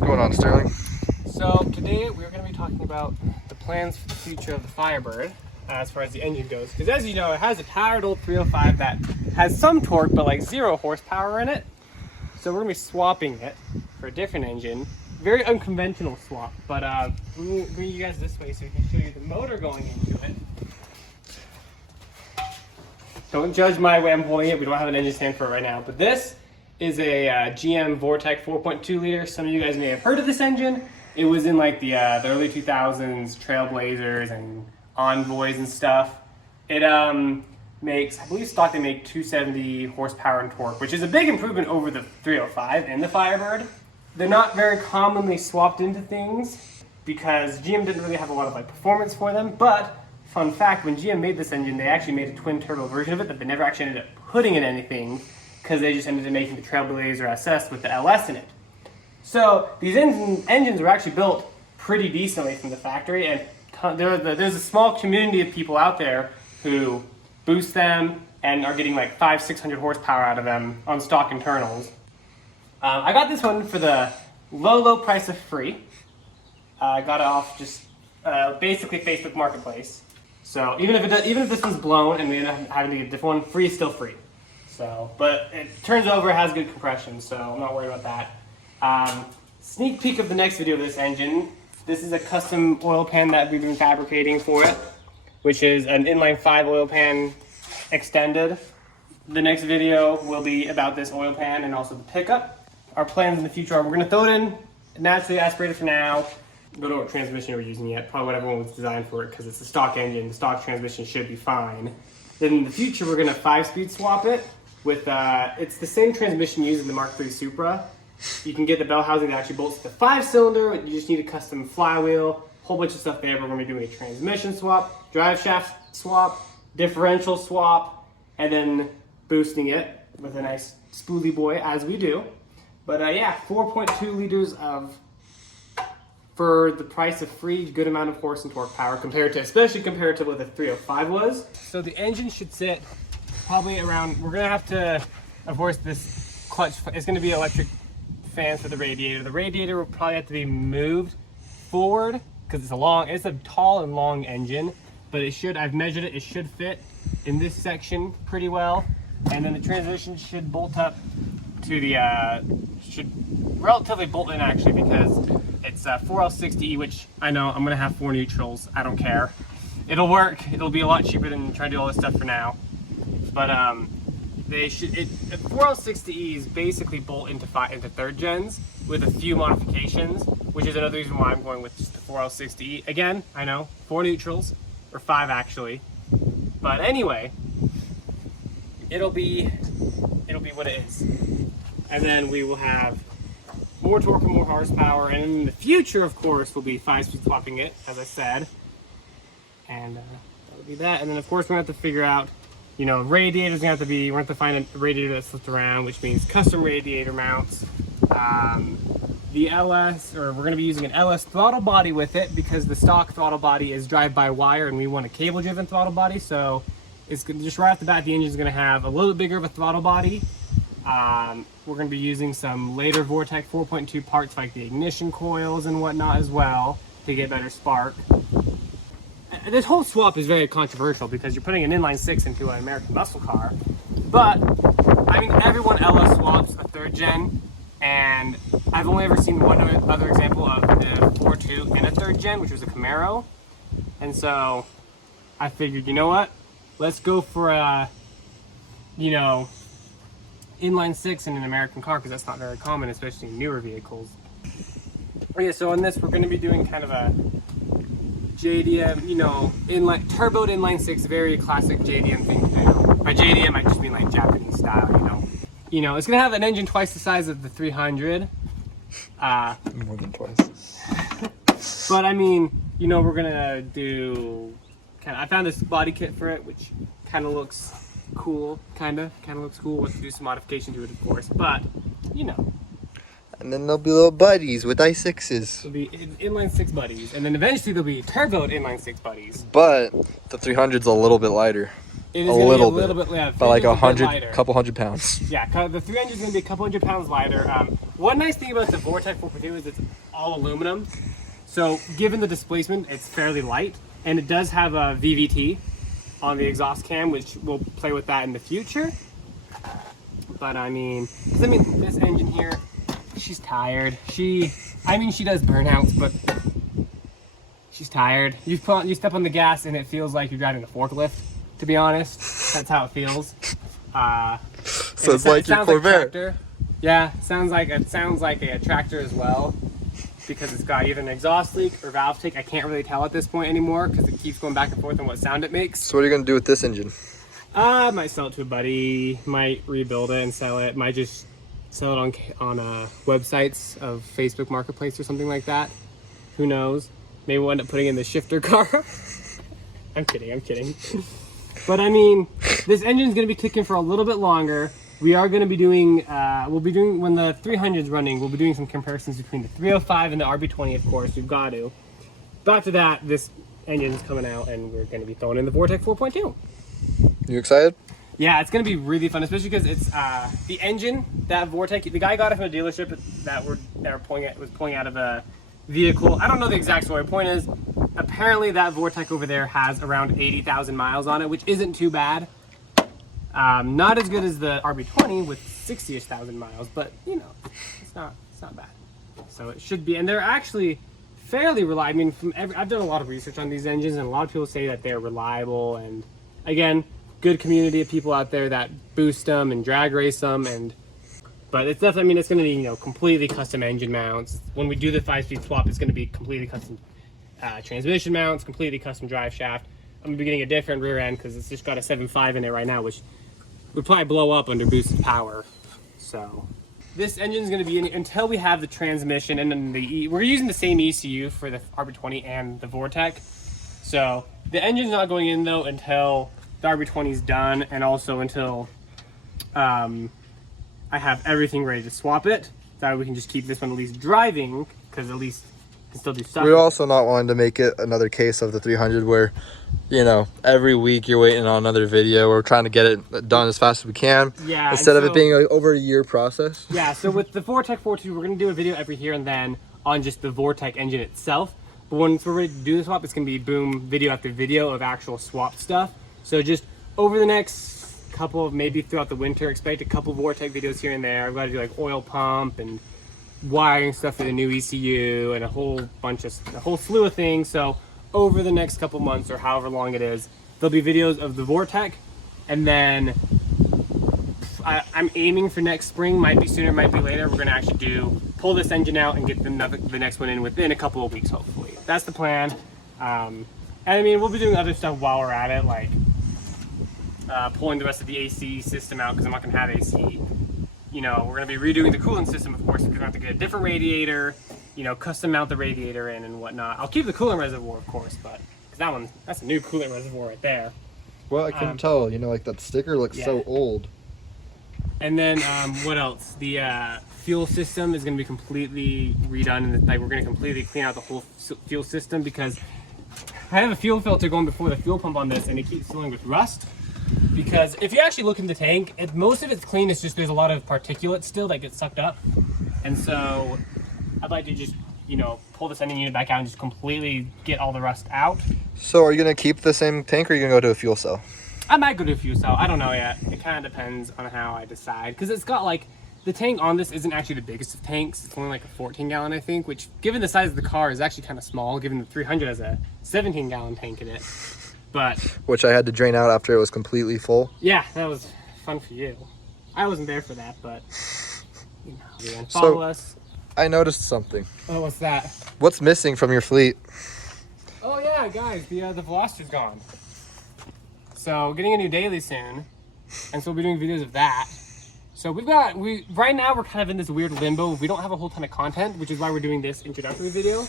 What's going on, Sterling? So today we're going to be talking about the plans for the future of the Firebird as far as the engine goes. Because as you know, it has a tired old 305 that has some torque but like 0 horsepower in it. So we're going to be swapping it for a different engine. Very unconventional swap, but we'll bring you guys this way so we can show you the motor going into it. Don't judge my way I'm holding it. We don't have an engine stand for it right now, but this is a GM Vortec 4.2 liter. Some of you guys may have heard of this engine. It was in like the early 2000s, Trailblazers and Envoys and stuff. It makes, I believe stock they make 270 horsepower and torque, which is a big improvement over the 305 in the Firebird. They're not very commonly swapped into things because GM didn't really have a lot of like performance for them, but fun fact, when GM made this engine, they actually made a twin turbo version of it that they never actually ended up putting in anything because they just ended up making the Trailblazer SS with the LS in it. So these engines were actually built pretty decently from the factory, and there's a small community of people out there who boost them and are getting like 500-600 horsepower out of them on stock internals. I got this one for the low price of free. I got it off just basically Facebook Marketplace. So even if this one's blown and we end up having to get a different one, free is still free. So, but it turns over, it has good compression, so I'm not worried about that. Sneak peek of the next video of this engine. This is a custom oil pan that we've been fabricating for it, which is an inline 5 oil pan extended. The next video will be about this oil pan and also the pickup. Our plans in the future are we're going to throw it in naturally aspirated for now. We don't know what transmission we're using yet, probably whatever one was designed for it because it's a stock engine. The stock transmission should be fine. Then in the future we're going to 5-speed swap it with, it's the same transmission used in the Mark III Supra. You can get the bell housing that actually bolts to the 5-cylinder, you just need a custom flywheel, whole bunch of stuff there. We're going to be doing a transmission swap, drive shaft swap, differential swap, and then boosting it with a nice spoolie boy as we do. But yeah, 4.2 liters of, for the price of free, good amount of horse and torque power especially compared to what the 305 was. So the engine should sit probably around, we're gonna have to, of course this clutch, it's gonna be electric fans for the radiator. The radiator will probably have to be moved forward because it's a tall and long engine, but it should, I've measured it, it should fit in this section pretty well. And then the transmission should bolt up to the, should relatively bolt in actually because it's 4L60E, which I know I'm gonna have 4 neutrals. I don't care. It'll work. It'll be a lot cheaper than trying to do all this stuff for now. But they should. 4L60Es basically bolt into 3rd gens with a few modifications, which is another reason why I'm going with just the 4L60E. Again, I know 4 neutrals or 5 actually. But anyway, it'll be what it is. And then we will have more torque and more horsepower, and in the future, of course, we'll be 5-speed swapping it, as I said. And that'll be that. And then, of course, we're gonna have to figure out, you know, radiators gonna have to be. We're gonna have to find a radiator that flips around, which means custom radiator mounts. The LS, or we're gonna be using an LS throttle body with it because the stock throttle body is drive-by-wire, and we want a cable-driven throttle body. So it's gonna, just right off the bat, the engine's gonna have a little bit bigger of a throttle body. We're going to be using some later Vortec 4.2 parts like the ignition coils and whatnot as well to get better spark. This whole swap is very controversial because you're putting an inline 6 into an American muscle car, but I mean everyone LS swaps a 3rd gen, and I've only ever seen one other example of the 4.2 in a 3rd gen, which was a Camaro. And so I figured, you know what, let's go for a, you know, inline 6 in an American car because that's not very common, especially in newer vehicles. Okay, so on this we're going to be doing kind of a JDM, you know, turboed inline 6, very classic JDM thing to do. By JDM I just mean like Japanese style, you know. You know, it's going to have an engine twice the size of the 300. More than twice. But I mean, you know, we're going to do I found this body kit for it, which kind of looks cool, kind of looks cool. We'll have to do some modification to it, of course, but you know. And then there'll be little buddies with i6s. There'll be inline 6 buddies, and then eventually there'll be turboed inline 6 buddies. But the 300's a little bit lighter. It is a gonna little be a little bit. bit, yeah, By like lighter. couple hundred pounds. Yeah, the 300 is gonna be a couple hundred pounds lighter. One nice thing about the Vortec 4.2 is it's all aluminum. So given the displacement, it's fairly light, and it does have a VVT on the exhaust cam, which we'll play with that in the future. But I mean, this engine here, she's tired. She does burnouts, but she's tired. You step on the gas and it feels like you're driving a forklift. To be honest, that's how it feels. So it's like your Corvette. Like yeah, it sounds like a tractor as well, because it's got either an exhaust leak or valve tick. I can't really tell at this point anymore because it keeps going back and forth on what sound it makes. So what are you gonna do with this engine? I might sell it to a buddy, might rebuild it and sell it, might just sell it on websites of Facebook Marketplace or something like that. Who knows? Maybe we'll end up putting it in the shifter car. I'm kidding. But I mean, this engine's gonna be kicking for a little bit longer. We are gonna be doing, when the 300's running, we'll be doing some comparisons between the 305 and the RB20, of course, we've got to. But after that, this engine's coming out and we're gonna be throwing in the Vortec 4.2. You excited? Yeah, it's gonna be really fun, especially because it's the engine that Vortec. The guy got it from a dealership that was pulling out of a vehicle. I don't know the exact story. Point is, apparently that Vortec over there has around 80,000 miles on it, which isn't too bad. Not as good as the RB20 with 60-ish thousand miles, but you know, it's not bad. So it should be, and they're actually fairly reliable. I mean, I've done a lot of research on these engines, and a lot of people say that they're reliable, and again, good community of people out there that boost them and drag race them, but it's definitely, I mean, it's going to be, you know, completely custom engine mounts. When we do the 5-speed swap, it's going to be completely custom transmission mounts, completely custom drive shaft. I'm going to be getting a different rear end because it's just got a 7.5 in it right now, which would probably blow up under boosted power. So this engine is going to be in until we have the transmission, and then we're using the same ECU for the RB20 and the Vortec. So the engine's not going in though until the RB20 is done, and also until I have everything ready to swap it. That way we can just keep this one at least driving, because at least it can still do stuff. We're also not wanting to make it another case of the 300 where, you know, every week you're waiting on another video. We're trying to get it done as fast as we can. Yeah. Instead of it being like over a year process. Yeah. So with the Vortec 4.2, we're gonna do a video every here and then on just the Vortec engine itself. But once we're ready to do the swap, it's gonna be boom, video after video of actual swap stuff. So just over the next couple of, maybe throughout the winter, expect a couple Vortec videos here and there. I've got to do like oil pump and wiring stuff for the new ECU and a whole slew of things. So over the next couple months or however long it is, there'll be videos of the Vortec, and then I'm aiming for next spring, might be sooner, might be later. We're gonna actually pull this engine out and get the next one in within a couple of weeks, hopefully. That's the plan. And I mean, we'll be doing other stuff while we're at it, like pulling the rest of the AC system out, because I'm not gonna have AC. You know, we're gonna be redoing the coolant system, of course. We're gonna have to get a different radiator, you know, custom mount the radiator in and whatnot. I'll keep the coolant reservoir, of course, but that's a new coolant reservoir right there. Well, I can tell, you know, like that sticker looks so old. And then what else? The fuel system is going to be completely redone, and like we're going to completely clean out the whole fuel system, because I have a fuel filter going before the fuel pump on this, and it keeps filling with rust. Because if you actually look in the tank, most of it's clean. It's just there's a lot of particulate still that gets sucked up, and so I'd like to just, you know, pull this engine unit back out and just completely get all the rust out. So are you going to keep the same tank, or are you going to go to a fuel cell? I might go to a fuel cell. I don't know yet. It kind of depends on how I decide. Because it's got like, the tank on this isn't actually the biggest of tanks. It's only like a 14-gallon, I think, which given the size of the car is actually kind of small, given the 300 has a 17-gallon tank in it. But which I had to drain out after it was completely full. Yeah, that was fun for you. I wasn't there for that, but you know, follow us. I noticed something. Oh, what's that? What's missing from your fleet? Oh yeah, guys, the Veloster's gone. So getting a new daily soon, and so we'll be doing videos of that. So right now we're kind of in this weird limbo. We don't have a whole ton of content, which is why we're doing this introductory video.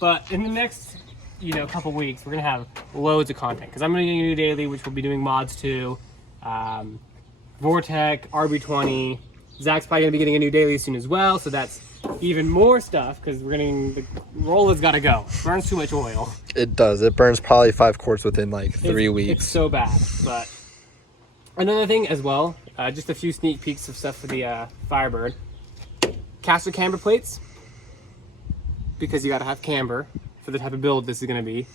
But in the next, you know, couple weeks, we're gonna have loads of content, because I'm gonna get a new daily, which we'll be doing mods to, Vortec, RB20, Zach's probably gonna be getting a new daily soon as well, so that's even more stuff because we're getting the roller's got to go. It burns too much oil. It does. It burns probably 5 quarts within like 3 weeks. It's so bad. But another thing as well, just a few sneak peeks of stuff for the Firebird. Caster camber plates, because you got to have camber for the type of build this is going to be.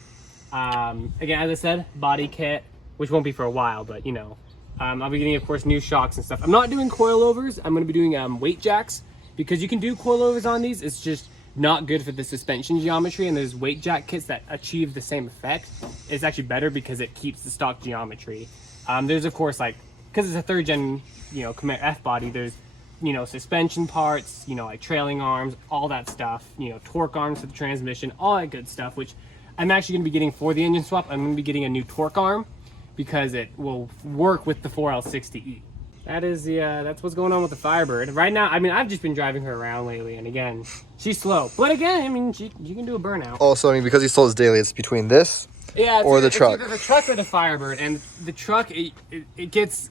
Again, as I said, body kit, which won't be for a while, but you know. I'll be getting, of course, new shocks and stuff. I'm not doing coilovers. I'm going to be doing weight jacks, because you can do coilovers on these. It's just not good for the suspension geometry, and there's weight jack kits that achieve the same effect. It's actually better because it keeps the stock geometry. There's, of course, like, because it's a 3rd gen, you know, F body, there's, you know, suspension parts, you know, like trailing arms, all that stuff, you know, torque arms for the transmission, all that good stuff, which I'm actually going to be getting for the engine swap. I'm going to be getting a new torque arm because it will work with the 4L60E. That is the, that's what's going on with the Firebird. Right now, I mean, I've just been driving her around lately, and again, she's slow. But again, I mean, you can do a burnout. Also, I mean, because he sold his daily, it's between this or the truck. It's either the truck or the Firebird, and the truck, it gets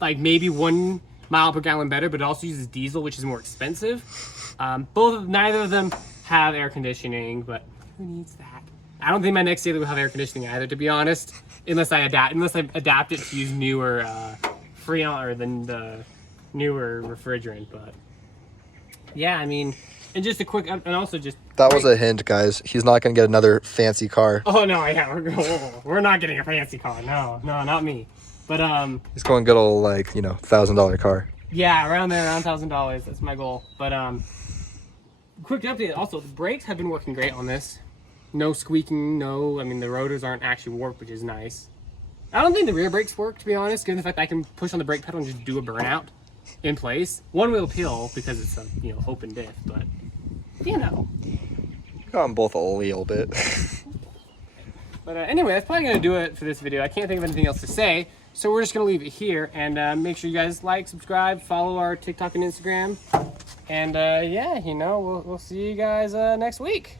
like maybe 1 mile per gallon better, but it also uses diesel, which is more expensive. Neither of them have air conditioning, but who needs that? I don't think my next daily will have air conditioning either, to be honest, unless I adapt it to use newer Freon or the newer refrigerant. But yeah, I mean, and just a quick, and also just that was a hint, guys. He's not gonna get another fancy car. Oh no, yeah, we're not getting a fancy car. No, not me. But he's going good old, like, you know, $1,000 car. Yeah, around there, around $1,000. That's my goal. But quick update. Also, the brakes have been working great on this. No squeaking. No, I mean, the rotors aren't actually warped, which is nice. I don't think the rear brakes work, to be honest, given the fact that I can push on the brake pedal and just do a burnout in place. One wheel appeal because it's a, you know, open diff, but you know. Got them both a little bit. But anyway, that's probably gonna do it for this video. I can't think of anything else to say, so we're just gonna leave it here. And make sure you guys like, subscribe, follow our TikTok and Instagram. And yeah, you know, we'll see you guys next week.